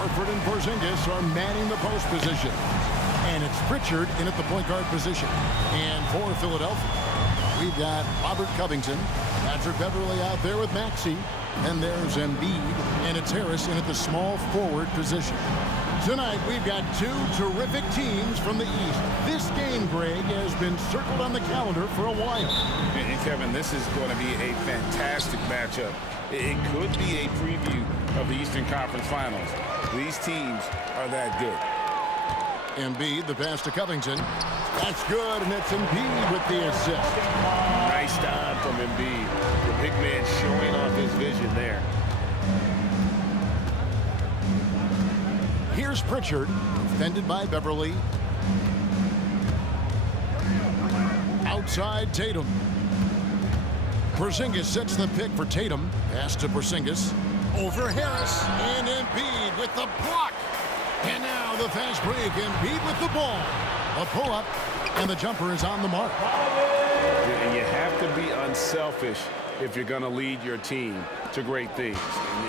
Horford and Porzingis are manning the post position. And it's Pritchard in at the point guard position. And for Philadelphia, we've got Robert Covington, Patrick Beverley out there with Maxey. And there's Embiid, and it's Harris in at the small forward position. Tonight, we've got two terrific teams from the East. This game, Greg, has been circled on the calendar for a while. And Kevin, this is going to be a fantastic matchup. It could be a preview of the Eastern Conference Finals. These teams are that good. Embiid, the pass to Covington. That's good, and it's Embiid with the assist. Nice time from Embiid. The big man showing off his vision there. Here's Pritchard, defended by Beverley. Outside Tatum. Porzingis sets the pick for Tatum. Pass to Porzingis. Over Harris, and Embiid with the block. And now the fast break. Embiid with the ball. A pull-up, and the jumper is on the mark. And you have to be unselfish if you're going to lead your team to great things.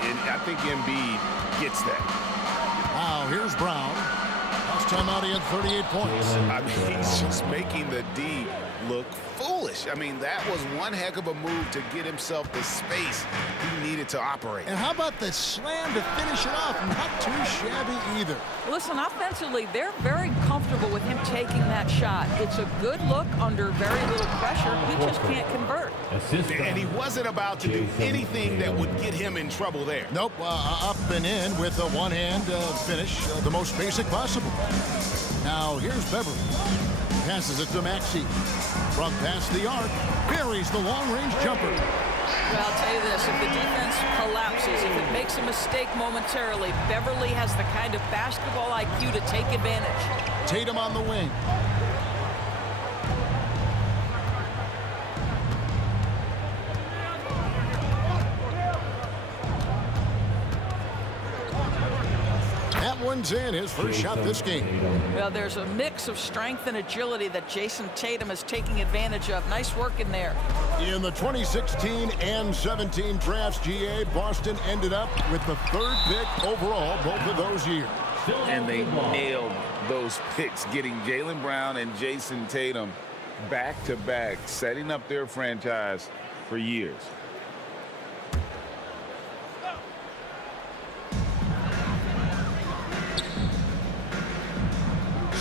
And I think Embiid gets that. Now, here's Brown. Last time out, he had 38 points. I mean, he's just making the D look foolish. I mean, that was one heck of a move to get himself the space he needed to operate. And how about the slam to finish it off? Not too shabby either. Listen, offensively, they're very comfortable with him taking that shot. It's a good look under very little pressure. He just can't convert. And he wasn't about to do anything that would get him in trouble there. Nope, up and in with a one-hand finish, the most basic possible. Now, here's Beverley. Passes it to Maxey. From past the arc, buries the long-range jumper. Well, I'll tell you this, if the defense collapses, if it makes a mistake momentarily, Beverley has the kind of basketball IQ to take advantage. Tatum on the wing. That one's in, his first shot this game. Well, there's a mix of strength and agility that Jason Tatum is taking advantage of. Nice work in there. In the 2016 and 17 drafts, GA, Boston ended up with the third pick overall both of those years. And they nailed those picks, getting Jaylen Brown and Jason Tatum back-to-back, setting up their franchise for years.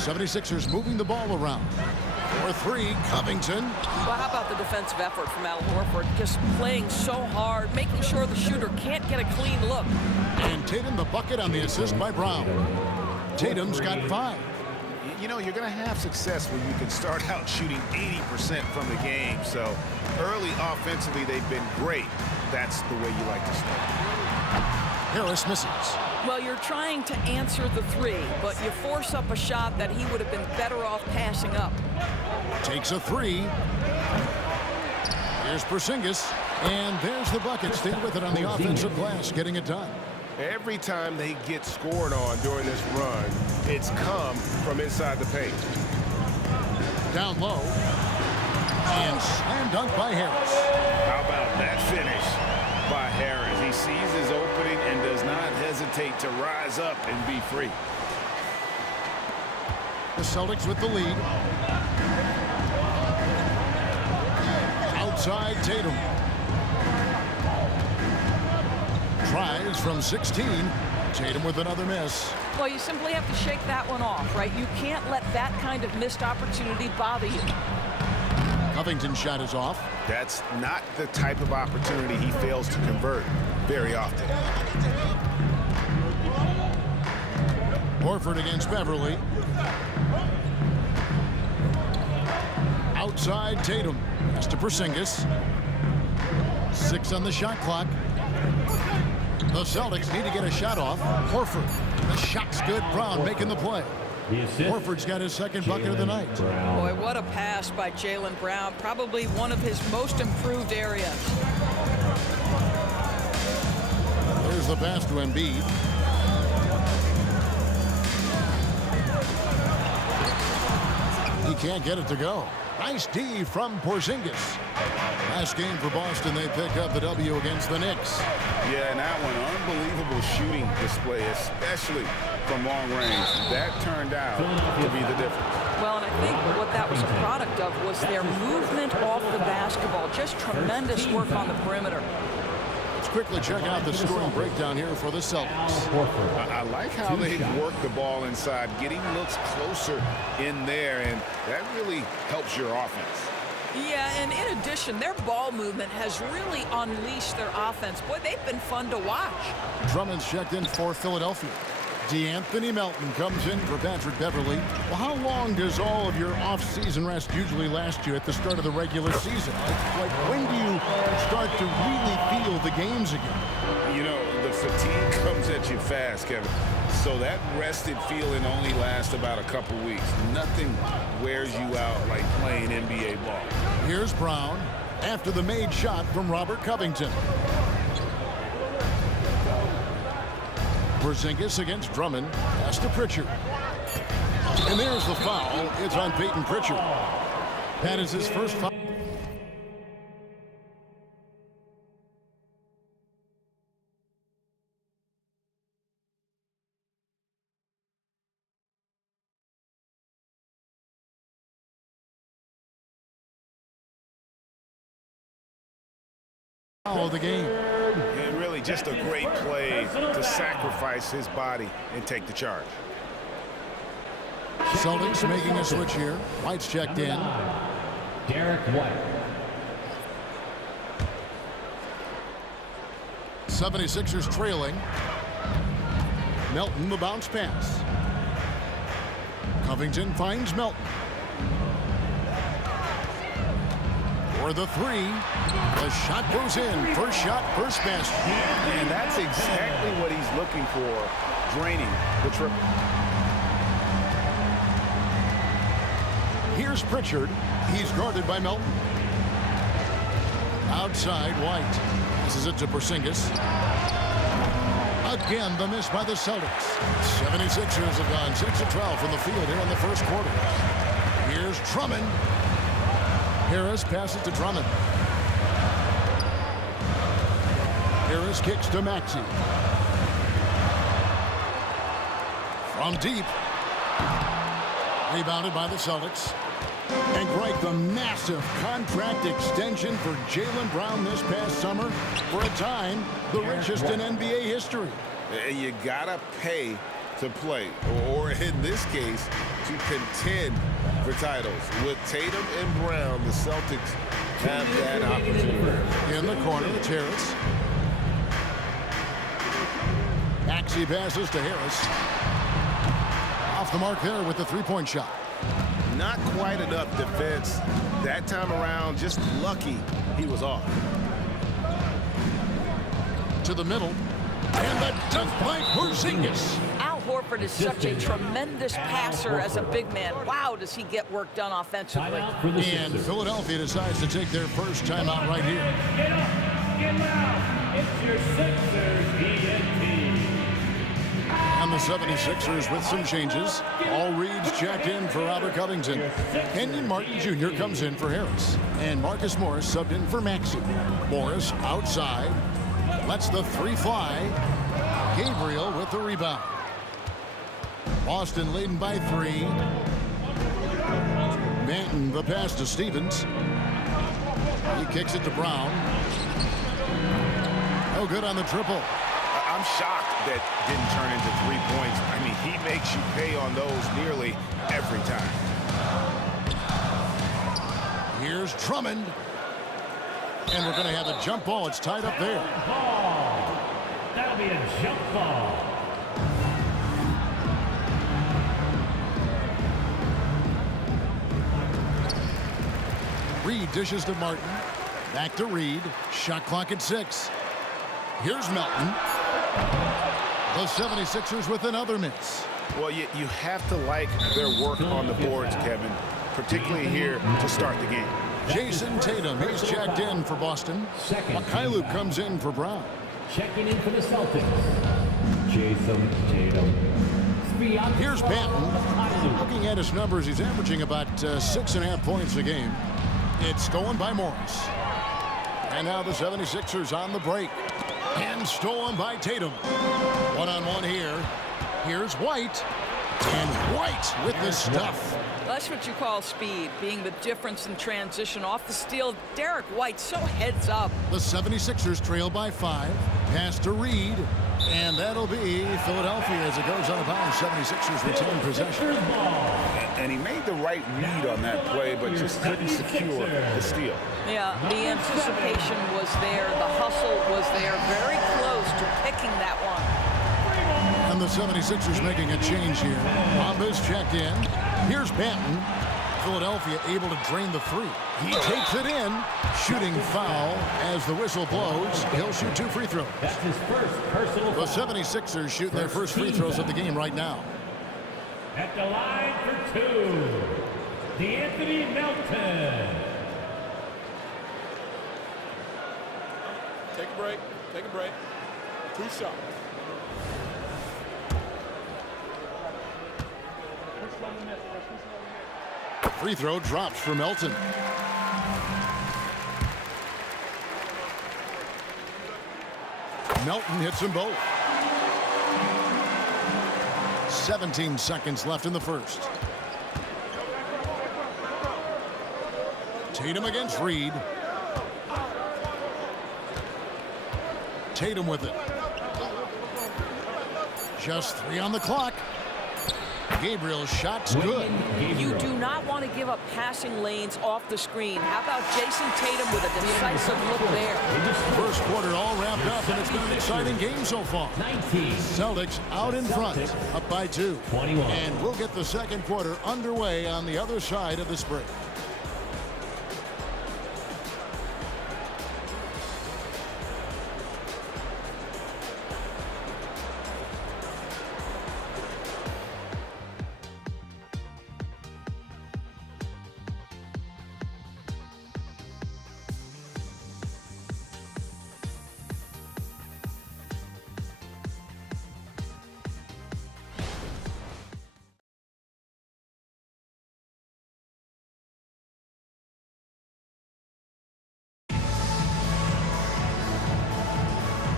76ers moving the ball around. For three, Covington. Well, how about the defensive effort from Al Horford? Just playing so hard, making sure the shooter can't get a clean look. And Tatum the bucket on the assist by Brown. Tatum's got 5. You know, you're going to have success when you can start out shooting 80% from the game. So early offensively, they've been great. That's the way you like to start. Harris misses. Well, you're trying to answer the three, but you force up a shot that he would have been better off passing up. Takes a 3. Here's Porzingis, and there's the bucket. Stay with it on the offensive glass, getting it done. Every time they get scored on during this run, it's come from inside the paint. Down low. And slam dunk by Harris. How about that finish by Harris? He sees his opening and does not hesitate to rise up and be free. The Celtics with the lead. Outside Tatum. Tries from 16. Tatum with another miss. Well, you simply have to shake that one off, right? You can't let that kind of missed opportunity bother you. Covington's shot is off. That's not the type of opportunity he fails to convert very often. Horford against Beverley. Outside Tatum. Pass to Porzingis. 6 on the shot clock. The Celtics need to get a shot off. Horford. The shot's good. Brown making the play. Horford's got his second bucket of the night. Boy, what a pass by Jaylen Brown. Probably one of his most improved areas. There's the pass to Embiid. He can't get it to go. Nice D from Porzingis. Last game for Boston, they pick up the W against the Knicks. Yeah, and that one, unbelievable shooting display, especially from long range. That turned out to be the difference. Well, and I think what that was a product of was their movement off the basketball. Just tremendous work on the perimeter. Let's quickly check out the scoring breakdown here for the Celtics. I like how they work the ball inside, getting looks closer in there, and that really helps your offense. Yeah, and in addition, their ball movement has really unleashed their offense. Boy, they've been fun to watch. Drummond's checked in for Philadelphia. DeAnthony Melton comes in for Patrick Beverly. Well, how long does all of your off-season rest usually last you at the start of the regular season? Like when do you start to really feel the games again? You know, the fatigue comes at you fast, Kevin. So that rested feeling only lasts about a couple weeks. Nothing wears you out like playing NBA ball. Here's Brown after the made shot from Robert Covington. Porzingis against Drummond. Pass to Pritchard. And there's the foul. It's on Peyton Pritchard. That is his first foul. Of the game. And really just a great play to sacrifice his body and take the charge. Celtics making a switch here. White's checked in. Derek White. 76ers trailing. Melton the bounce pass. Covington finds Melton. For the three. The shot goes in. First shot, first basket. And that's exactly what he's looking for, draining the triple. Here's Pritchard. He's guarded by Melton. Outside, White. This is it to Porzingis. Again, the miss by the Celtics. 76ers have gone 6 of 12 from the field here in the first quarter. Here's Drummond. Harris passes to Drummond. Harris kicks to Maxey. From deep. Rebounded by the Celtics. And Greg, the massive contract extension for Jaylen Brown this past summer. For a time, the richest in NBA history. You gotta pay to play, or in this case, to contend for titles. With Tatum and Brown, the Celtics have that opportunity. In the corner, it's Harris. Maxey passes to Harris. Off the mark there with the three-point shot. Not quite enough defense that time around. Just lucky he was off. To the middle. And the dunk by Porzingis. Al Horford is such a tremendous passer as a big man. Wow, does he get work done offensively. And Philadelphia decides to take their first timeout right here. Get up, get out. It's your Sixers ENT. And the 76ers with some changes. All Reeds checked in for Robert Covington. Kenyon Martin Jr. comes in for Harris. And Marcus Morris subbed in for Maxey. Morris outside. Lets the three fly. Gabriel with the rebound. Boston leading by 3. Manton the pass to Stevens. He kicks it to Brown. No good on the triple. I'm shocked that didn't turn into 3 points. I mean, he makes you pay on those nearly every time. Here's Drummond. And we're going to have a jump ball. It's tied up there. Ball. That'll be a jump ball. Reed dishes to Martin. Back to Reed. Shot clock at 6. Here's Melton. The 76ers with another miss. Well, you have to like their work on the boards, Kevin, particularly here to start the game. Jason Tatum, he's checked in for Boston. Mikhailuk comes in for Brown. Checking in for the Celtics. Jason Tatum. Here's Banton. Looking at his numbers, he's averaging about 6.5 points a game. It's stolen by Morris. And now the 76ers on the break. And stolen by Tatum. One-on-one here. Here's White. And White with the stuff. That's what you call speed, being the difference in transition. Off the steal, Derek White so heads up. The 76ers trail by 5. Pass to Reed. And that'll be Philadelphia as it goes out of bounds. 76ers retain possession. And he made the right read on that play, but just couldn't secure the steal. Yeah, the anticipation was there. The hustle was there. Very close to picking that one. And the 76ers making a change here. Mambas checked in. Here's Banton. Philadelphia able to drain the 3. He takes it in. Shooting foul as the whistle blows. He'll shoot 2 free throws. That's his first personal The foul. 76ers shooting their first free throws of the game right now. At the line for 2, D'Anthony Melton. Take a break. Take a break. 2 shots. Free throw drops for Melton. Melton hits them both. 17 seconds left in the first. Tatum against Reed. Tatum with it. Just 3 on the clock. Gabriel's shot's good. You do not want to give up passing lanes off the screen. How about Jason Tatum with a decisive look there? First quarter all wrapped up, and it's been an exciting game so far. 19. Celtics out in front, up by 2. 21. And we'll get the second quarter underway on the other side of this break.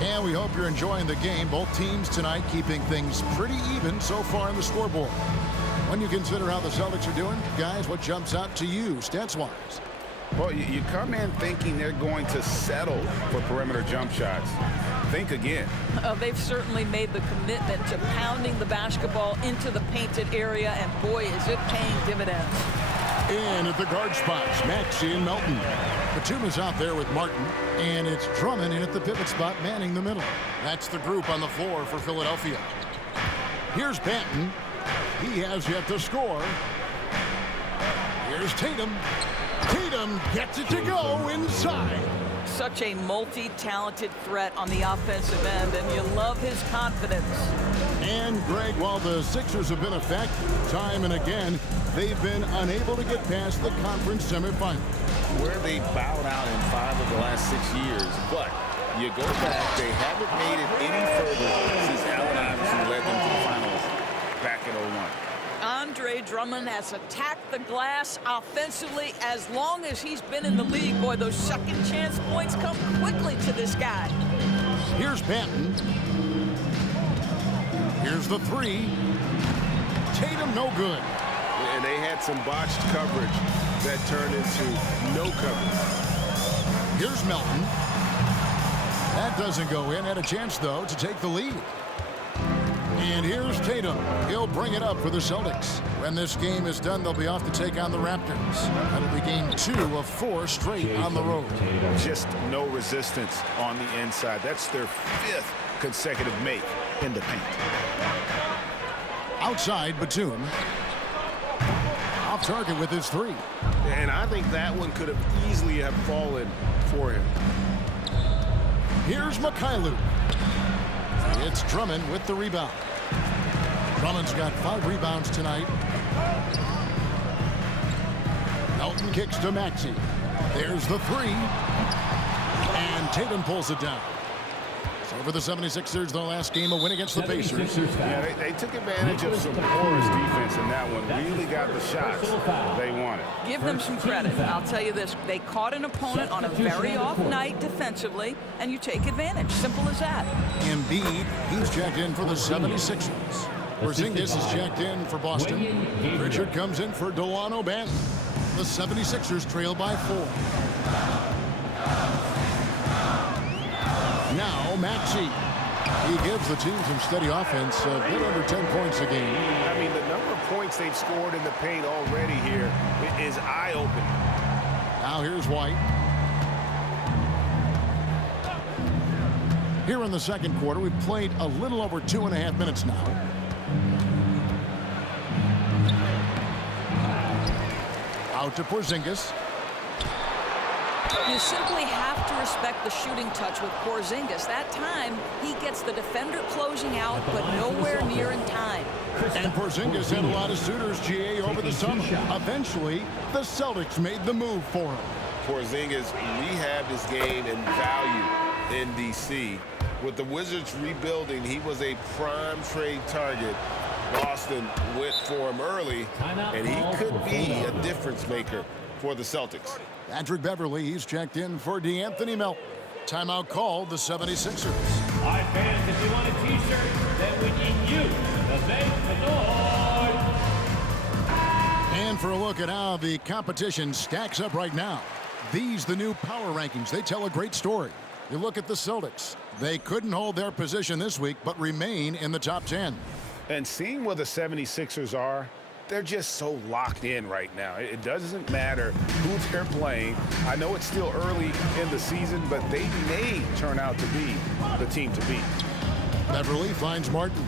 And we hope you're enjoying the game. Both teams tonight keeping things pretty even so far in the scoreboard. When you consider how the Celtics are doing, guys, what jumps out to you stats-wise? Well, you come in thinking they're going to settle for perimeter jump shots. Think again. They've certainly made the commitment to pounding the basketball into the painted area, and boy, is it paying dividends. In at the guard spots, Maxey and Melton. Batum is out there with Martin, and it's Drummond in at the pivot spot, manning the middle. That's the group on the floor for Philadelphia. Here's Banton. He has yet to score. Here's Tatum. Tatum gets it to go inside. Such a multi-talented threat on the offensive end, and you love his confidence. And, Greg, while the Sixers have been effective time and again, they've been unable to get past the conference semifinal. Where they bowed out in 5 of the last 6 years. But you go back, they haven't made it any further since Allen Iverson led them to the finals back in 01. Andre Drummond has attacked the glass offensively as long as he's been in the league. Boy, those second chance points come quickly to this guy. Here's Banton. Here's the 3. Tatum no good. And they had some botched coverage that turned into no coverage. Here's Melton. That doesn't go in. Had a chance, though, to take the lead. And here's Tatum. He'll bring it up for the Celtics. When this game is done, they'll be off to take on the Raptors. That'll be game 2 of 4 straight on the road. Just no resistance on the inside. That's their 5th consecutive make in the paint. Outside, Batum. Off target with his 3. And I think that one could have easily have fallen for him. Here's Mikhailuk. It's Drummond with the rebound. Drummond's got 5 rebounds tonight. Melton kicks to Maxey. There's the 3. And Tatum pulls it down. So Over the 76ers, their last game, a win against the Pacers. Yeah, they took advantage of some porous defense in that one. Really got the shots they wanted. Give them some credit. I'll tell you this. They caught an opponent on a very off night defensively, and you take advantage. Simple as that. Embiid, he's checked in for the 76ers. Porzingis is checked in for Boston. Richard comes in for Delano Banton. The 76ers trail by 4. Now Maxey. He gives the team some steady offense, a bit under 10 points a game. I mean, the number of points they've scored in the paint already here is eye-opening. Now here's White. Here in the second quarter, we've played a little over 2.5 minutes now. Out to Porzingis. You simply have to respect the shooting touch with Porzingis. That time, he gets the defender closing out, but nowhere near in time. And Porzingis had a lot of suitors, GA, over the summer. Eventually, the Celtics made the move for him. Porzingis rehabbed his game and value in D.C. With the Wizards rebuilding, he was a prime trade target. Boston went for him early, and he could be a difference maker for the Celtics. Patrick Beverly, he's checked in for DeAnthony Melton. Timeout called the 76ers. All right, fans, if you want a T-shirt, then we need you to make the noise. And for a look at how the competition stacks up right now. These, the new power rankings, they tell a great story. You look at the Celtics. They couldn't hold their position this week, but remain in the top 10. And seeing where the 76ers are, they're just so locked in right now. It doesn't matter who they're playing. I know it's still early in the season, but they may turn out to be the team to beat. Beverly finds Martin.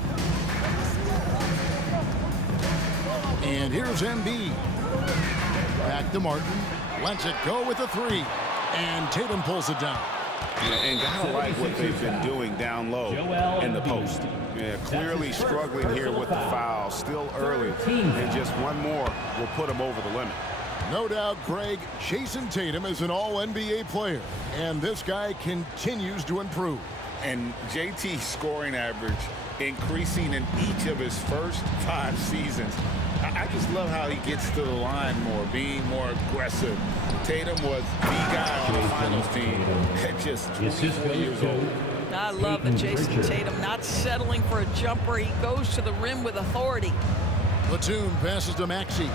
And here's Embiid. Back to Martin. Lets it go with a 3. And Tatum pulls it down. And gotta like what they've been doing down low in the post. Yeah, clearly struggling here with the foul. Still early. And just one more will put them over the limit. No doubt, Greg, Jason Tatum is an all-NBA player. And this guy continues to improve. And JT's scoring average increasing in each of his first 5 seasons. I just love how he gets to the line more, being more aggressive. Tatum was the guy on the finals team at just 24 years old. I love that Jason Tatum not settling for a jumper. He goes to the rim with authority. Platoon passes to Maxey.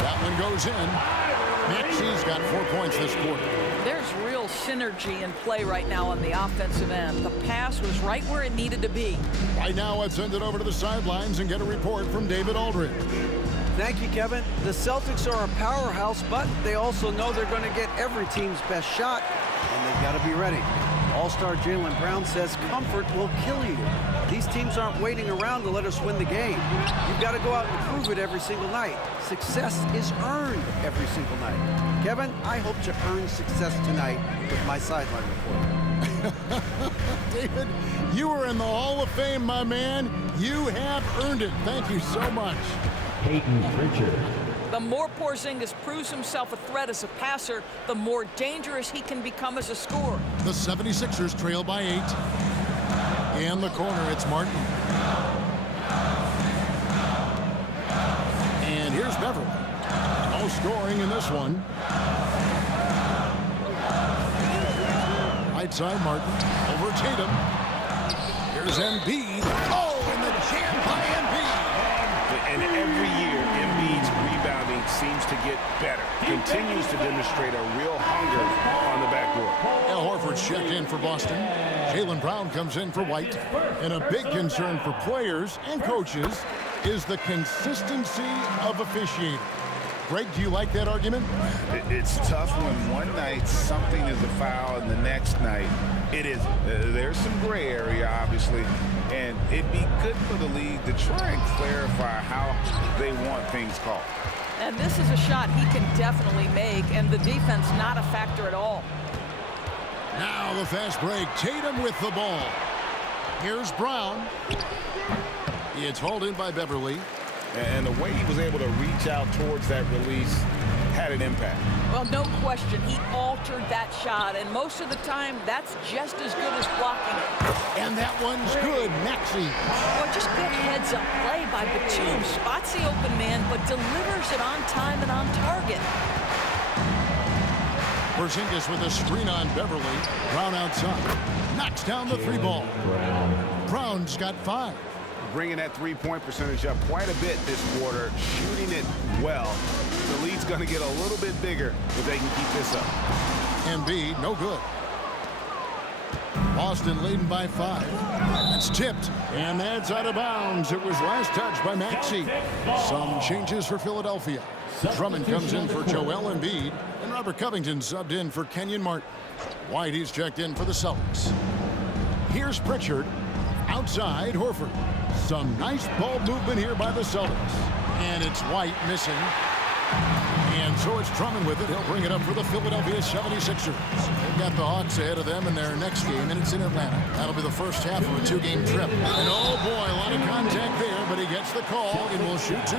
That one goes in. Maxey's got 4 points this quarter. There's real synergy in play right now on the offensive end. The pass was right where it needed to be. Right now, let's send it over to the sidelines and get a report from David Aldridge. Thank you, Kevin. The Celtics are a powerhouse, but they also know they're going to get every team's best shot, and they've got to be ready. All-star Jaylen Brown says comfort will kill you. These teams aren't waiting around to let us win the game. You've got to go out and prove it every single night. Success is earned every single night. Kevin, I hope to earn success tonight with my sideline report. David, you are in the Hall of Fame, my man. You have earned it. Thank you so much. Peyton Pritchard. The more Porzingis proves himself a threat as a passer, the more dangerous he can become as a scorer. The 76ers trail by 8. In the corner, it's Martin. And here's Beverly. No scoring in this one. Right side, Martin. Over Tatum. Here's Embiid. Oh, and the jam by Embiid. And every year, Embiid's rebounding seems to get better. Continues to demonstrate a real hunger on the backboard. Al Horford's checked in for Boston. Jaylen Brown comes in for White. And a big concern for players and coaches is the consistency of officiating. Greg, do you like that argument? It's tough when one night something is a foul and the next night it isn't. There's some gray area, obviously, and it'd be good for the league to try and clarify how they want things called. And this is a shot he can definitely make, and the defense not a factor at all. Now the fast break. Tatum with the ball. Here's Brown. It's hauled in by Beverly. And the way he was able to reach out towards that release had an impact. Well, no question. He altered entered that shot, and most of the time, that's just as good as blocking it. And that one's good. Maxey. Well, just good heads-up play by Batum. Spots the open man, but delivers it on time and on target. Porzingis with a screen on Beverly. Brown outside. Knocks down the three ball. Brown's got 5. Bringing that three-point percentage up quite a bit this quarter, shooting it well. The lead's going to get a little bit bigger if they can keep this up. Embiid, no good. Boston leading by 5. It's tipped, and that's out of bounds. It was last touched by Maxey. Some changes for Philadelphia. Drummond comes in for Joel Embiid, and Robert Covington subbed in for Kenyon Martin. White, he's checked in for the Celtics. Here's Pritchard. Outside, Horford. Some nice ball movement here by the Celtics. And it's White missing. And so it's Drummond with it. He'll bring it up for the Philadelphia 76ers. They've got the Hawks ahead of them in their next game, and it's in Atlanta. That'll be the first half of a 2-game trip. And oh boy, a lot of contact there, but he gets the call and will shoot 2.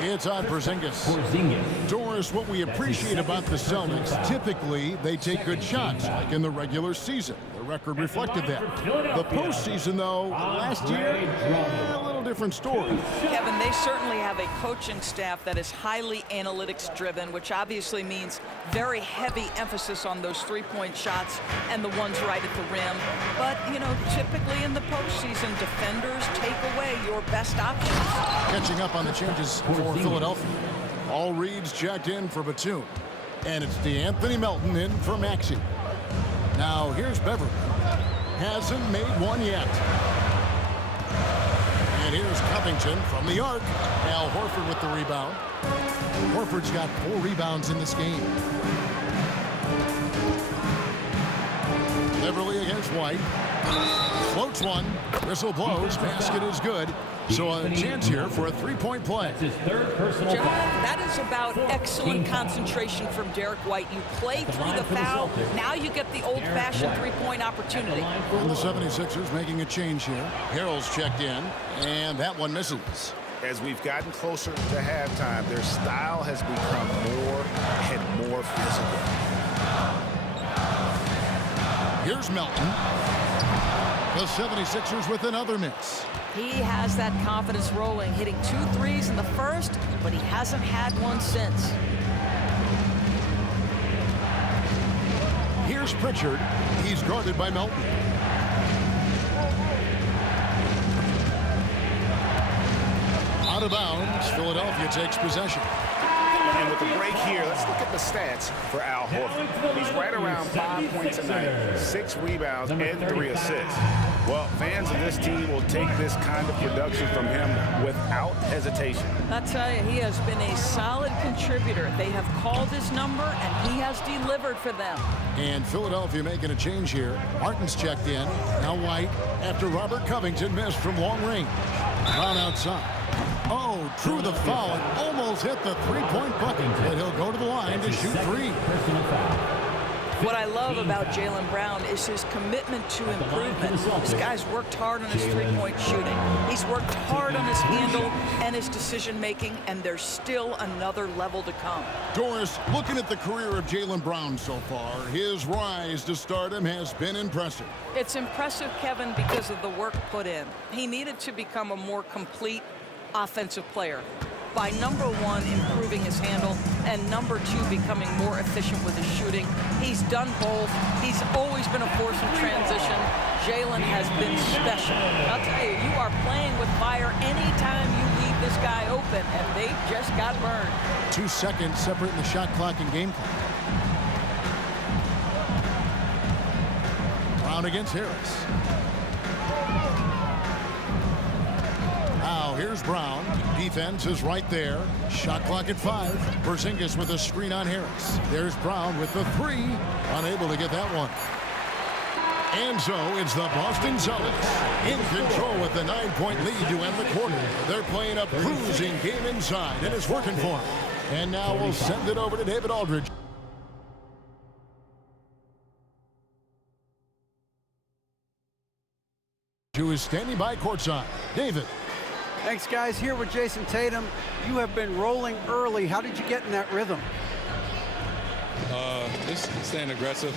It's on Porzingis. Doris, what we appreciate about the Celtics, typically they take good shots, like in the regular season. The record reflected that. The postseason, though, last year, a little different story. Kevin, they certainly have a coaching staff that is highly analytics-driven, which obviously means very heavy emphasis on those three-point shots and the ones right at the rim. But, you know, typically in the postseason, defenders take away your best options. Catching up on the changes for Philadelphia. All reads checked in for Batum. And it's DeAnthony Melton in for Maxey. Now here's Beverly. Hasn't made one yet. And here's Covington from the arc. Al Horford with the rebound. Horford's got 4 rebounds in this game. Beverly against White. Floats one. Whistle blows. Basket is good. So a chance here for a three-point play. John, that is about excellent concentration from Derek White. You play through the foul. Now you get the old-fashioned three-point opportunity. And the 76ers making a change here. Harrell's checked in, and that one misses. As we've gotten closer to halftime, their style has become more and more physical. Here's Melton. The 76ers with another miss. He has that confidence rolling, hitting 2 threes in the first, but he hasn't had one since. Here's Pritchard. He's guarded by Melton. Out of bounds, Philadelphia takes possession. And with the break here, let's look at the stats for Al Horford. He's right around 5 points a night, 6 rebounds, and 3 assists. Well, fans of this team will take this kind of production from him without hesitation. I tell you, he has been a solid contributor. They have called his number, and he has delivered for them. And Philadelphia making a change here. Martin's checked in. Now White after Robert Covington missed from long range. Brown outside. Oh, drew the foul and almost hit the three-point bucket. But he'll go to the line to shoot 3. What I love about Jaylen Brown is his commitment to improvement. This guy's worked hard on his three-point shooting. He's worked hard on his handle and his decision-making, and there's still another level to come. Doris, looking at the career of Jaylen Brown so far, his rise to stardom has been impressive. It's impressive, Kevin, because of the work put in. He needed to become a more complete offensive player by, number 1, improving his handle, and number 2, becoming more efficient with his shooting. He's done both. He's always been a force in transition. Jaylen has been special. I'll tell you, you are playing with fire anytime you leave this guy open, and they just got burned. 2 seconds separating the shot clock and game clock. Brown against Harris. Now here's Brown. Defense is right there. Shot clock at 5. Porzingis with a screen on Harris. There's Brown with the 3. Unable to get that one. And so it's the Boston Celtics in control with the 9-point lead to end the quarter. They're playing a cruising game inside, and it's working for them. And now we'll send it over to David Aldridge. Who is standing by courtside. David. Thanks, guys. Here with Jason Tatum. You have been rolling early. How did you get in that rhythm? Just staying aggressive.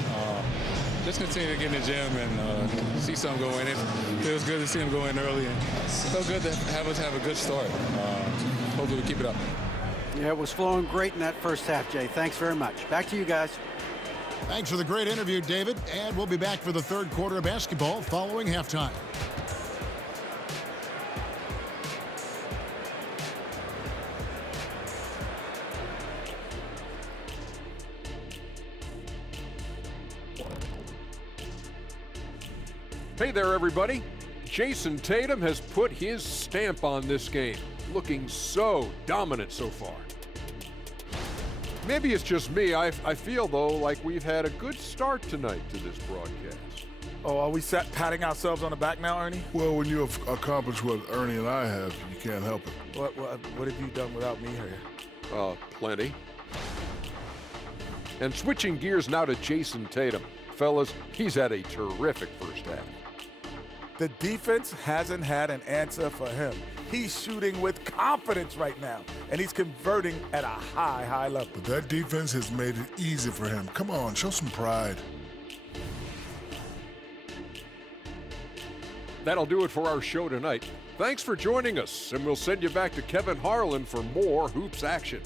Just continue to get in the gym and see something go in. It feels good to see him go in early, and so good to have us have a good start. Hopefully we keep it up. Yeah, it was flowing great in that first half, Jay. Thanks very much. Back to you guys. Thanks for the great interview, David. And we'll be back for the third quarter of basketball following halftime. Hey there, everybody. Jason Tatum has put his stamp on this game, looking so dominant so far. Maybe it's just me. I feel, though, like we've had a good start tonight to this broadcast. Oh, are we patting ourselves on the back now, Ernie? Well, when you have accomplished what Ernie and I have, you can't help it. What have you done without me here? Plenty. And switching gears now to Jason Tatum. Fellas, he's had a terrific first half. The defense hasn't had an answer for him. He's shooting with confidence right now, and he's converting at a high level. But that defense has made it easy for him. Come on, show some pride. That'll do it for our show tonight. Thanks for joining us, and we'll send you back to Kevin Harlan for more hoops action.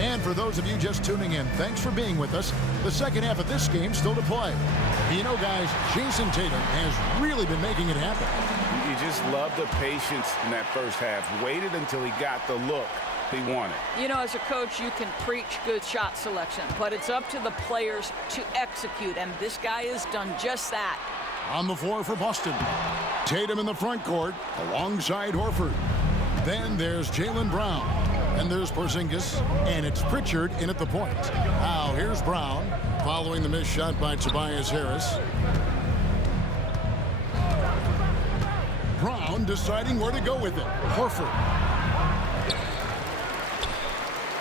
And for those of you just tuning in, thanks for being with us. The second half of this game still to play. You know, guys, Jason Tatum has really been making it happen. You just love the patience in that first half. Waited until he got the look he wanted. You know, as a coach, you can preach good shot selection, but it's up to the players to execute, and this guy has done just that. On the floor for Boston, Tatum in the front court alongside Horford. Then there's Jaylen Brown. And there's Porzingis, and it's Pritchard in at the point. Now here's Brown, following the missed shot by Tobias Harris. Brown deciding where to go with it. Horford.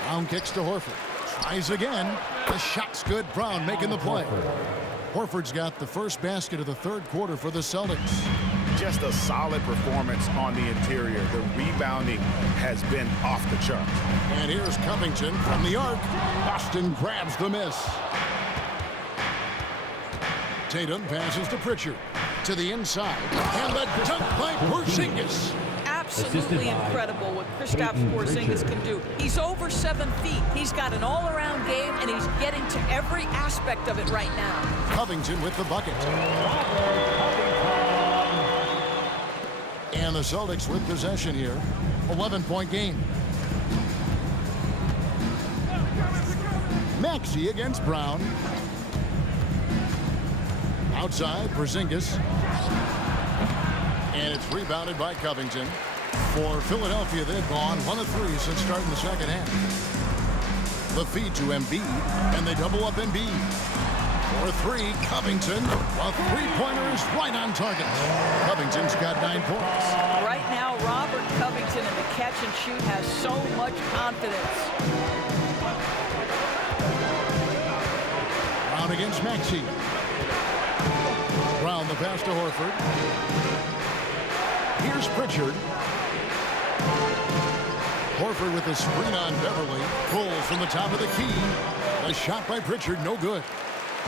Brown kicks to Horford. Tries again. The shot's good. Brown making the play. Horford's got the first basket of the third quarter for the Celtics. Just a solid performance on the interior. The rebounding has been off the charts. And here's Covington from the arc. Boston grabs the miss. Tatum passes to Pritchard. To the inside. And the dunk by Porzingis. Absolutely incredible what Kristaps Porzingis can do. He's over 7 feet. He's got an all-around game, and he's getting to every aspect of it right now. Covington with the bucket. And the Celtics with possession here. 11-point game. Maxey against Brown. Outside, Porzingis. And it's rebounded by Covington. For Philadelphia, they've gone 1 of 3 since starting the second half. The feed to Embiid, and they double up Embiid. For 3, Covington. A three-pointer is right on target. Covington's got 9 points. Right now, Robert Covington in the catch and shoot has so much confidence. Brown against Maxey. Brown the pass to Horford. Here's Pritchard. Horford with a screen on Beverly. Pulls from the top of the key. A shot by Pritchard, no good.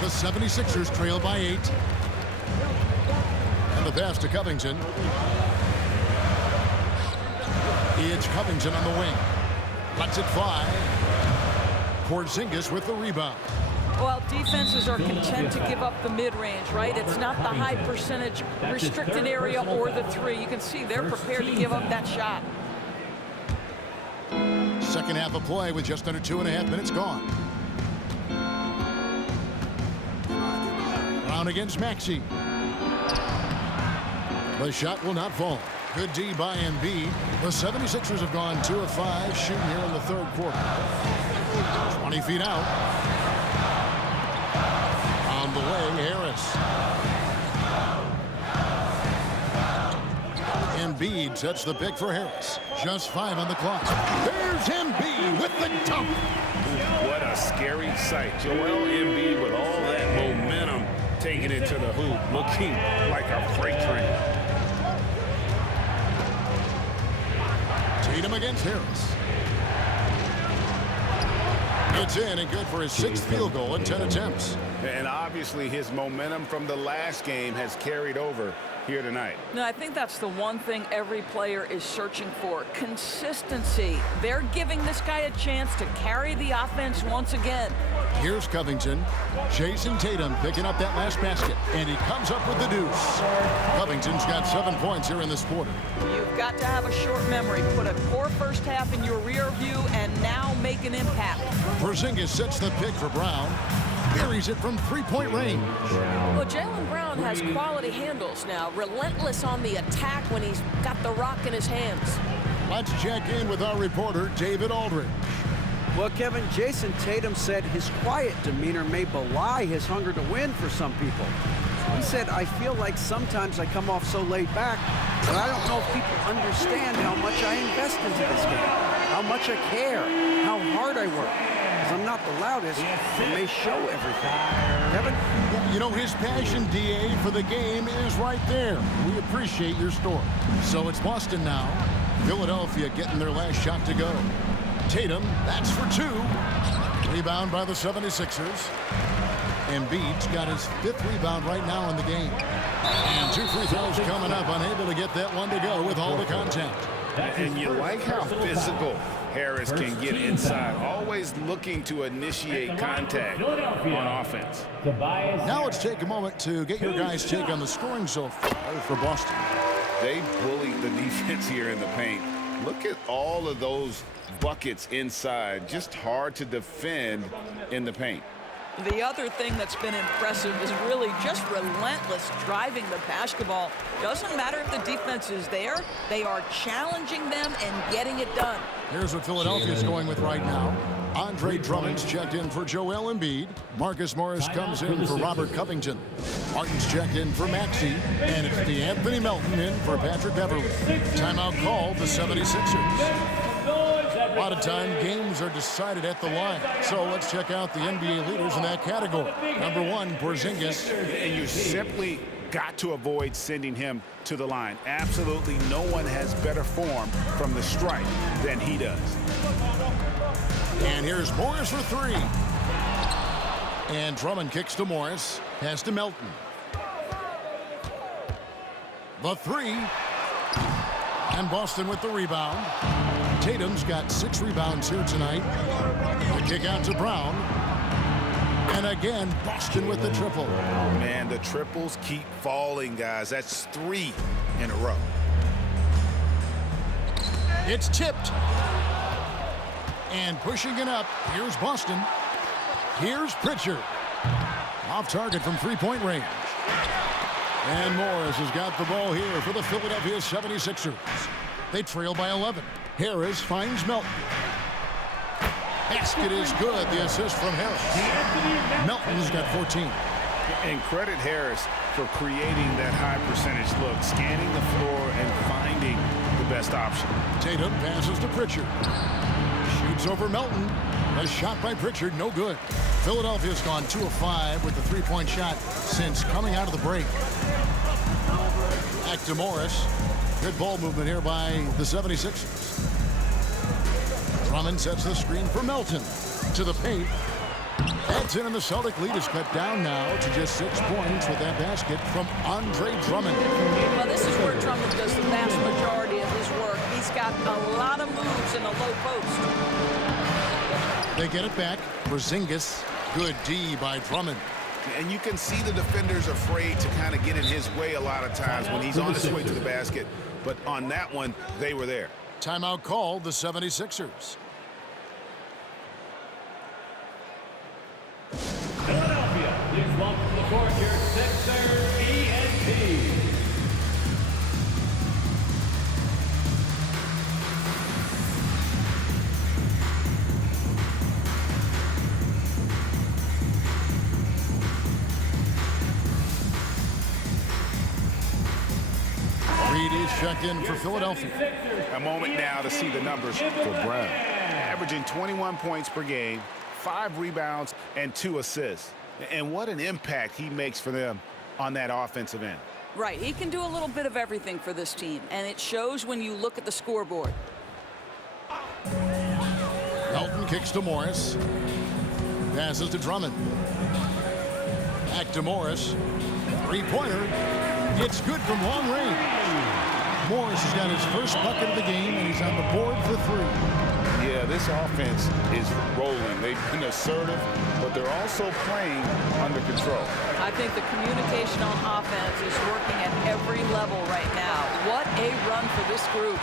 The 76ers trail by 8. And the pass to Covington. It's Covington on the wing. Lets it fly. Porzingis with the rebound. Well, defenses are content to give up the mid-range, right? It's not the high percentage restricted area or the 3. You can see they're prepared to give up that shot. Second half of play with just under 2.5 minutes gone. Brown against Maxey. The shot will not fall. Good D by Embiid. The 76ers have gone 2 of 5 shooting here in the third quarter. 20 feet out. On the way, Harris. Embiid sets the pick for Harris. Just 5 on the clock. There's Embiid with the dunk. What a scary sight. Joel Embiid with all that momentum taking it to the hoop, looking like a freight train. Tatum against Harris. It's in and good for his 6th field goal in 10 attempts. And obviously his momentum from the last game has carried over here tonight. No, I think that's the one thing every player is searching for. Consistency. They're giving this guy a chance to carry the offense once again. Here's Covington. Jason Tatum picking up that last basket, and he comes up with the deuce. Covington's got 7 points here in this quarter. You've got to have a short memory. Put a poor first half in your rear view and now make an impact. Porzingis sets the pick for Brown. Buries it from 3-point range. Well, Jaylen Brown has quality handles now. Relentless on the attack when he's got the rock in his hands. Let's check in with our reporter, David Aldridge. Well, Kevin, Jason Tatum said his quiet demeanor may belie his hunger to win for some people. He said, I feel like sometimes I come off so laid back that I don't know if people understand how much I invest into this game, how much I care, how hard I work. Because I'm not the loudest, it may show everything. Kevin? You know, his passion, DA, for the game is right there. We appreciate your story. So it's Boston now. Philadelphia getting their last shot to go. Tatum, that's for 2. Rebound by the 76ers. Embiid's got his 5th rebound right now in the game. And 2 free throws coming up, unable to get that one to go with all the contact. And you like how physical Harris can get inside, always looking to initiate contact on offense. Now let's take a moment to get your guys' take on the scoring so far for Boston. They bullied the defense here in the paint. Look at all of those buckets inside. Just hard to defend in the paint. The other thing that's been impressive is really just relentless driving the basketball. Doesn't matter if the defense is there, they are challenging them and getting it done. Here's what Philadelphia's going with right now. Andre Drummond's checked in for Joel Embiid. Marcus Morris comes in for Robert Covington. Martin's checked in for Maxey. And it's DeAnthony Melton in for Patrick Beverley. Timeout called the 76ers. A lot of time games are decided at the line. So let's check out the NBA leaders in that category. Number 1, Porzingis. And you simply got to avoid sending him to the line. Absolutely no one has better form from the stripe than he does. And here's Morris for 3. And Drummond kicks to Morris. Pass to Melton. The 3. And Boston with the rebound. Tatum's got 6 rebounds here tonight. The kick out to Brown. And again, Boston with the triple. Man, the triples keep falling, guys. That's 3 in a row. It's tipped. And pushing it up, here's Boston. Here's Pritchard. Off target from 3-point range. And Morris has got the ball here for the Philadelphia 76ers. They trail by 11. Harris finds Melton. Basket is good. The assist from Harris. Melton's got 14. And credit Harris for creating that high percentage look, scanning the floor and finding the best option. Tatum passes to Pritchard. Shoots over Melton. A shot by Pritchard, no good. Philadelphia's gone 2 of 5 with the 3-point shot since coming out of the break. Back to Morris. Good ball movement here by the 76ers. Drummond sets the screen for Melton. To the paint. That's in, and the Celtic lead is cut down now to just 6 points with that basket from Andre Drummond. Well, this is where Drummond does the vast majority of his work. He's got a lot of moves in the low post. They get it back. Porzingis. Good D by Drummond. And you can see the defenders afraid to kind of get in his way a lot of times when he's on his way to the basket. But on that one, they were there. Timeout called the 76ers. Philadelphia, please welcome to the court your Sixer ENT. Reed is checked in for Philadelphia. A moment now to see the numbers for Brown. Averaging 21 points per game, 5 rebounds and 2 assists. And what an impact he makes for them on that offensive end. Right. He can do a little bit of everything for this team, and it shows when you look at the scoreboard. Melton kicks to Morris. Passes to Drummond. Back to Morris. Three-pointer. It's good from long range. Morris has got his first bucket of the game, and he's on the board for 3. Yeah, this offense is rolling. They've been assertive, but they're also playing under control. I think the communication on offense is working at every level right now. What a run for this group.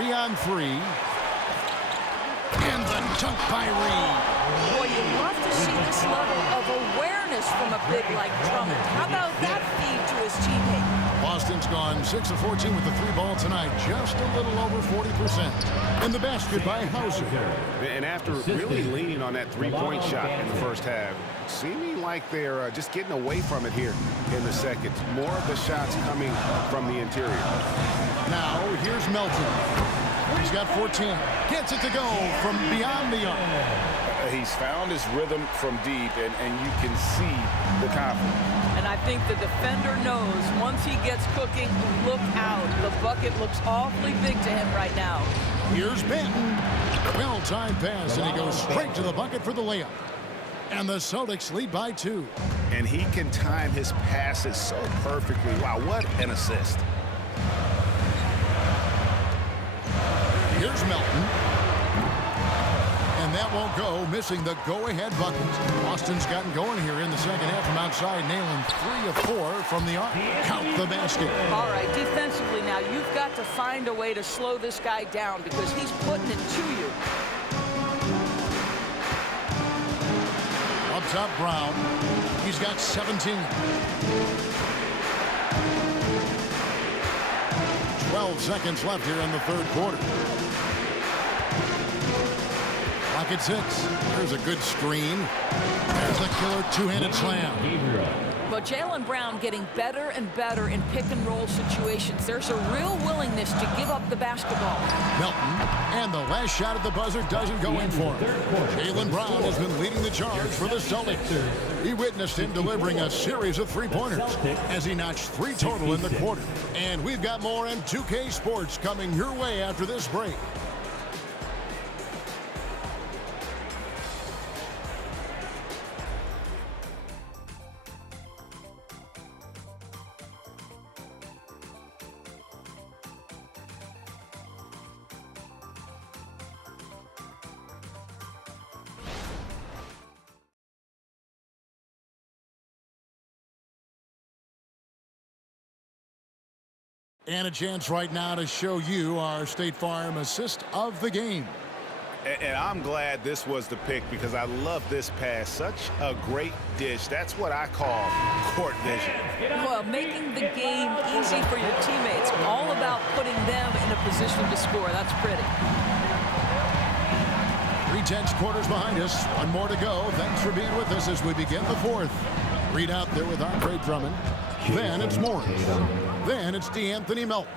3-on-3. And the dunk by Reed. Boy, you love to see this level of awareness from a big like Drummond. How about that feed to his teammate? Boston's gone 6 of 14 with the 3-ball tonight, just a little over 40%. And the basket by Hauser. And after really leaning on that 3-point shot in the first half, seeming like they're just getting away from it here in the second. More of the shots coming from the interior. Now, here's Melton. He's got 14. Gets it to go from beyond the arc. He's found his rhythm from deep, and you can see the confidence. And I think the defender knows once he gets cooking, look out. The bucket looks awfully big to him right now. Here's Benton. Well-timed pass, and he goes straight to the bucket for the layup. And the Celtics lead by 2. And he can time his passes so perfectly. Wow, what an assist. Here's Melton. And that won't go, missing the go-ahead bucket. Boston's gotten going here in the second half from outside, nailing 3 of 4 from the arc. Count the basket. All right, defensively now, you've got to find a way to slow this guy down because he's putting it to you. Up top, Brown. He's got 17. 12 seconds left here in the third quarter. Clock at 6. There's a good screen. There's a killer two-handed slam. But Jaylen Brown getting better and better in pick-and-roll situations. There's a real willingness to give up the basketball. Melton, and the last shot at the buzzer doesn't go in for him. Jaylen Brown has been leading the charge for the Celtics. We witnessed him delivering a series of three-pointers as he notched 3 total in the quarter. And we've got more in 2K Sports coming your way after this break. And a chance right now to show you our State Farm assist of the game. And I'm glad this was the pick because I love this pass. Such a great dish. That's what I call court vision. Well, making the game easy for your teammates. All about putting them in a position to score. That's pretty. 3/10 quarters behind us. 1 more to go. Thanks for being with us as we begin the 4th. Reed out there with Andre Drummond. Then it's Morris. Then it's DeAnthony Melton.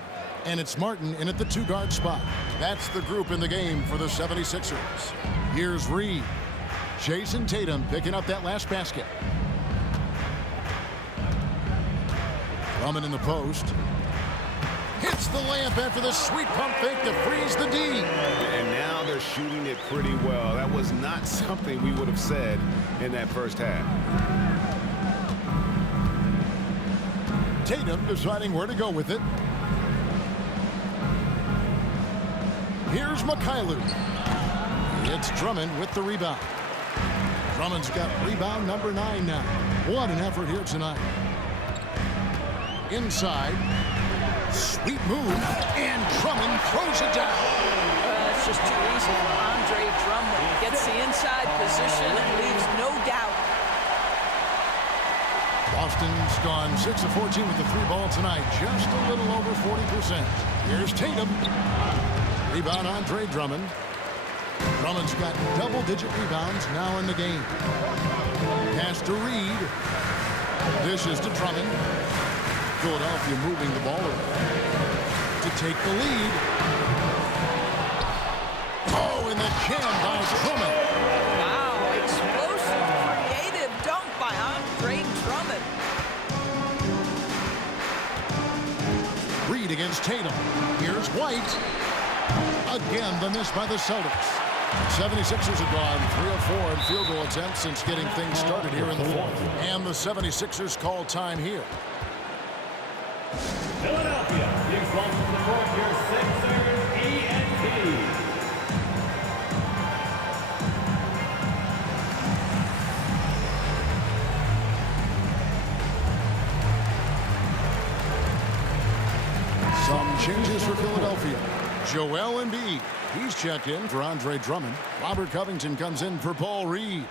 And it's Martin in at the 2-guard spot. That's the group in the game for the 76ers. Here's Reed. Jason Tatum picking up that last basket. Drummond in the post. Hits the layup after the sweet pump fake to freeze the D. And now they're shooting it pretty well. That was not something we would have said in that first half. Tatum deciding where to go with it. Here's Mikhailuk. It's Drummond with the rebound. Drummond's got rebound number 9 now. What an effort here tonight. Inside. Sweet move. And Drummond throws it down. That's just too easy for Andre Drummond. Gets the inside position and leaves no doubt. Boston's gone 6 of 14 with the 3-ball tonight. Just a little over 40%. Here's Tatum. Rebound Andre Drummond. Drummond's got double-digit rebounds now in the game. Pass to Reed. Dishes to Drummond. Philadelphia moving the ball around to take the lead. Oh, and the jam by Drummond. is Tatum. Here's White. Again, the miss by the Celtics. 76ers have gone 3 of 4 in field goal attempts since getting things started here in the fourth. And the 76ers call time here. Philadelphia, the expulsion to the court, your Sixers ENT. Some changes for Philadelphia. Joel Embiid. He's checked in for Andre Drummond. Robert Covington comes in for Paul Reed.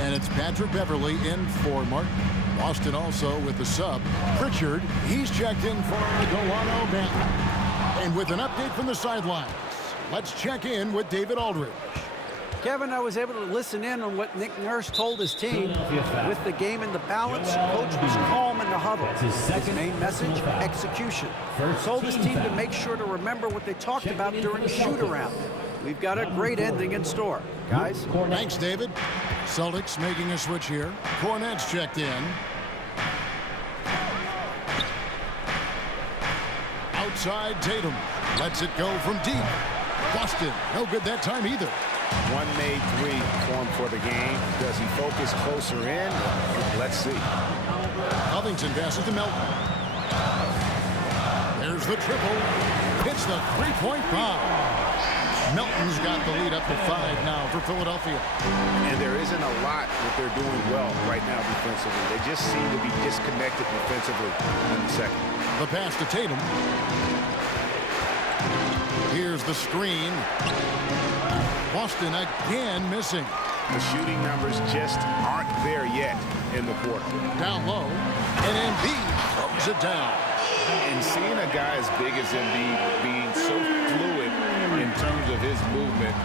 And it's Patrick Beverley in for Martin. Boston also with the sub. Pritchard, he's checked in for Delano Banton. And with an update from the sidelines, let's check in with David Aldridge. Kevin, I was able to listen in on what Nick Nurse told his team. With the game in the balance, coach was calm in the huddle. His main message, execution. Told his team to make sure to remember what they talked about during the shoot-around. We've got a great ending in store, guys. Thanks, David. Celtics making a switch here. Cornette's checked in. Outside Tatum. Lets it go from deep. Boston, no good that time either. One made three formed for the game. Does he focus closer in? Let's see. Covington passes to Melton. There's the triple. Hits the three-point foul. Melton's got the lead up to 5 now for Philadelphia. And there isn't a lot that they're doing well right now defensively. They just seem to be disconnected defensively in the second. The pass to Tatum. Here's the screen. Boston again missing. The shooting numbers just aren't there yet in the quarter. Down low, and Embiid throws it down. And seeing a guy as big as Embiid being so fluid in terms of his movement,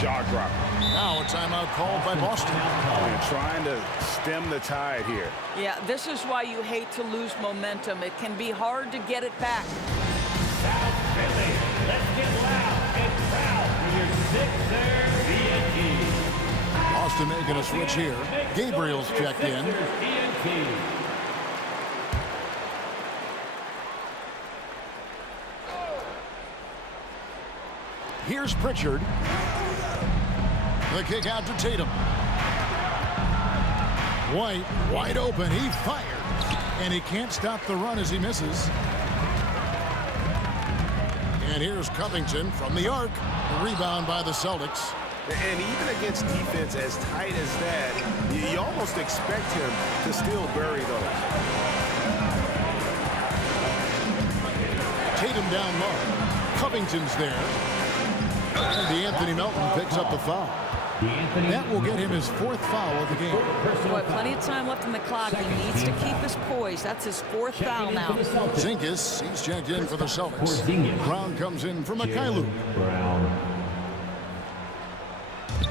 jaw-dropping. Now a timeout called by Boston. They're trying to stem the tide here. Yeah, this is why you hate to lose momentum. It can be hard to get it back. South Philly, let's get loud and proud for your Sixers ENT. Boston making a switch here. Gabriel's checked in. Here's Pritchard. The kick out to Tatum. White, wide open. He fires. And he can't stop the run as he misses. And here's Covington from the arc. The rebound by the Celtics. And even against defense as tight as that, you almost expect him to still bury those. Tatum down low. Covington's there. And DeAnthony Melton picks up the foul. That will get him his 4th foul of the game. Boy, plenty of time left in the clock. He needs to keep his poise. That's his 4th foul now. Zinkis, he's checked in for the Celtics. Brown comes in for Mikhailuk.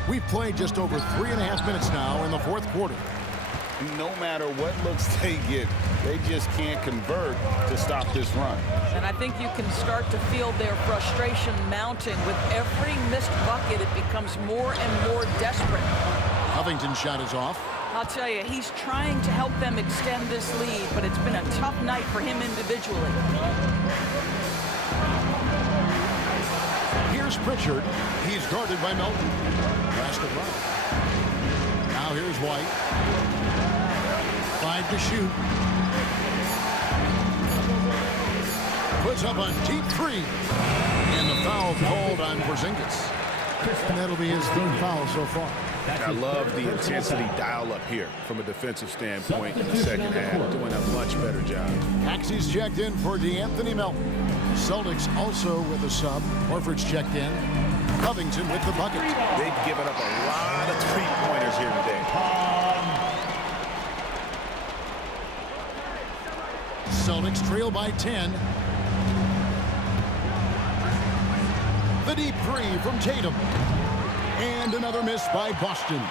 We've played just over 3.5 minutes now in the 4th quarter. No matter what looks they get, they just can't convert to stop this run. And I think you can start to feel their frustration mounting. With every missed bucket, it becomes more and more desperate. Covington's shot is off. I'll tell you, he's trying to help them extend this lead, but it's been a tough night for him individually. Here's Pritchard. He's guarded by Melton. Pass to Brown. Now here's White. 5 to shoot. Puts up a deep 3. And the foul called on Porzingis. And that'll be his 3rd foul so far. I love the intensity dial up here from a defensive standpoint in the second half. Doing a much better job. Taxi's checked in for DeAnthony Melton. Celtics also with a sub. Horford's checked in. Covington with the bucket. They've given up a lot of three-pointers here today. Celtics trail by 10. The deep 3 from Tatum. And another miss by Boston.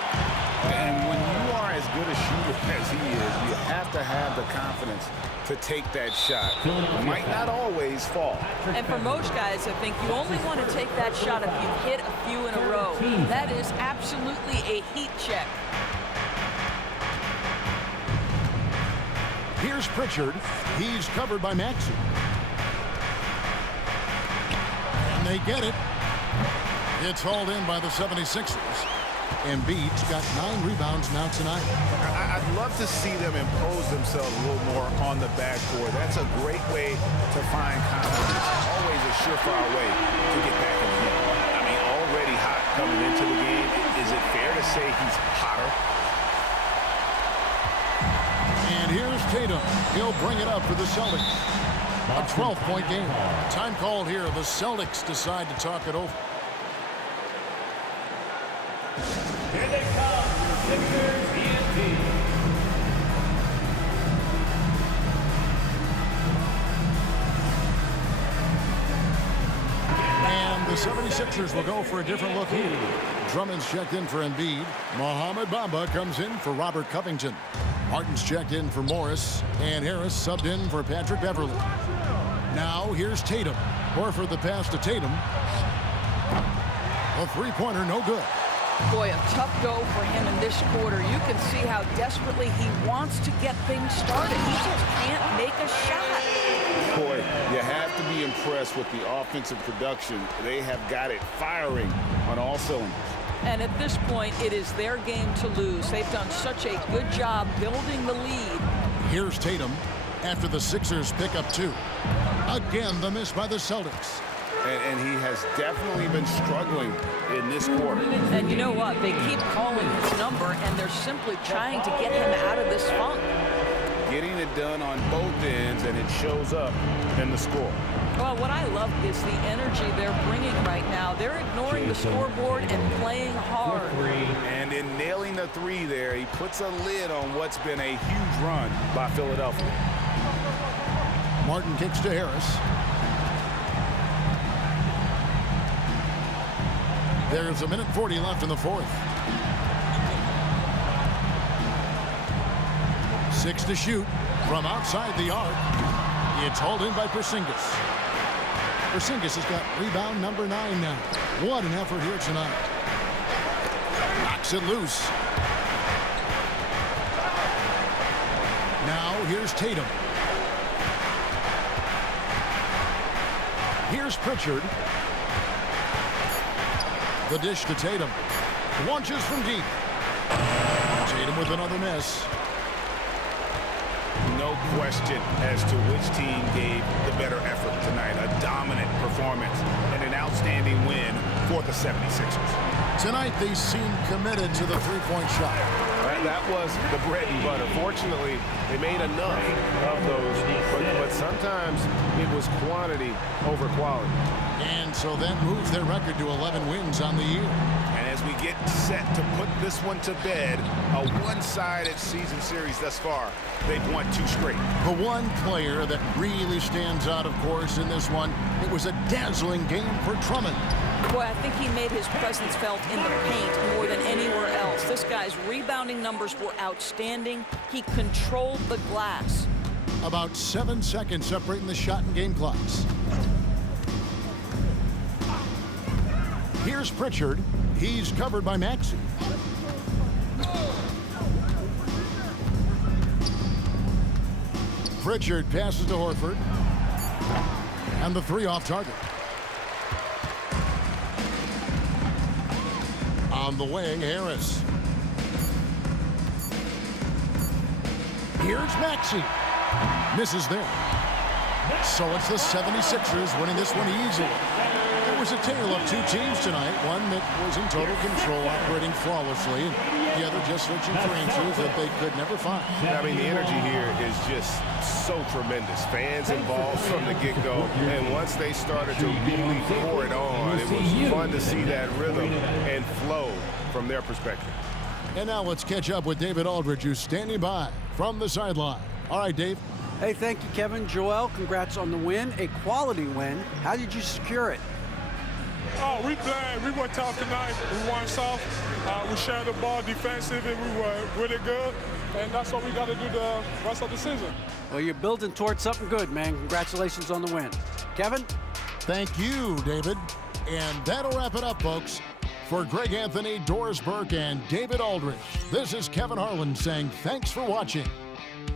And when you are as good a shooter as he is, you have to have the confidence to take that shot. It might not always fall. And for most guys, I think you only want to take that shot if you've hit a few in a row. That is absolutely a heat check. Here's Pritchard. He's covered by Maxey. they get it. It's hauled in by the 76ers. Embiid's got 9 rebounds now tonight. I'd love to see them impose themselves a little more on the backboard. That's a great way to find confidence. It's always a surefire way to get back in the game. I mean, already hot coming into the game. Is it fair to say he's hotter? And here's Tatum. He'll bring it up for the Celtics. A 12-point game. Time called here. The Celtics decide to talk it over. Here they come, your Sixers ENT. And the 76ers will go for a different look here. Drummond's checked in for Embiid. Mohamed Bamba comes in for Robert Covington. Martin's checked in for Morris. And Harris subbed in for Patrick Beverly. Now here's Tatum. Horford the pass to Tatum. A three-pointer, no good. Boy, a tough go for him in this quarter. You can see how desperately he wants to get things started. He just can't make a shot. Boy, you have to be impressed with the offensive production. They have got it firing on all cylinders. And at this point, it is their game to lose. They've done such a good job building the lead. Here's Tatum after the Sixers pick up 2. Again, the miss by the Celtics. And he has definitely been struggling in this quarter. And you know what? They keep calling his number, and they're simply trying to get him out of this funk. Getting it done on both ends, and it shows up in the score. Well, what I love is the energy they're bringing right now. They're ignoring the scoreboard and playing hard. And in nailing the 3 there, he puts a lid on what's been a huge run by Philadelphia. Martin kicks to Harris. There's 1:40 left in the 4th. 6 to shoot from outside the arc. It's hauled in by Porzingis. Porzingis has got rebound number 9 now. What an effort here tonight. Knocks it loose. Now here's Tatum. Here's Pritchard. The dish to Tatum. Launches from deep. Tatum with another miss. No question as to which team gave the better effort tonight. A dominant performance and an outstanding win for the 76ers. Tonight they seem committed to the three-point shot. That was the bread and butter. Fortunately, they made enough of those, but sometimes it was quantity over quality. And so that moves their record to 11 wins on the year. And as we get set to put this one to bed, a one-sided season series thus far, they've won 2 straight. The one player that really stands out, of course, in this one, it was a dazzling game for Drummond. Boy, I think he made his presence felt in the paint more than anywhere else. This guy's rebounding numbers were outstanding. He controlled the glass. About 7 seconds separating the shot and game clocks. Here's Pritchard. He's covered by Maxey. Pritchard passes to Horford. And the 3 off target. On the wing, Harris. Here's Maxey. Misses there. So it's the 76ers winning this one easily. It was a tale of 2 teams tonight. One that was in total control, operating flawlessly, and the other just searching for answers that they could never find. I mean, the energy here is just so tremendous. Fans involved from the get-go, and once they started to really pour it on, it was fun to see that rhythm and flow from their perspective. And now let's catch up with David Aldridge, who's standing by from the sideline. All right, Dave. Hey, thank you, Kevin. Joel, congrats on the win, a quality win. How did you secure it? Oh, we played. We were tough tonight. We won soft. We shared the ball defensive, and we were really good. And that's what we got to do the rest of the season. Well, you're building towards something good, man. Congratulations on the win. Kevin? Thank you, David. And that'll wrap it up, folks. For Greg Anthony, Doris Burke, and David Aldridge, this is Kevin Harlan saying thanks for watching.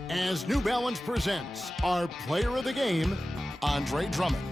As New Balance presents our player of the game, Andre Drummond.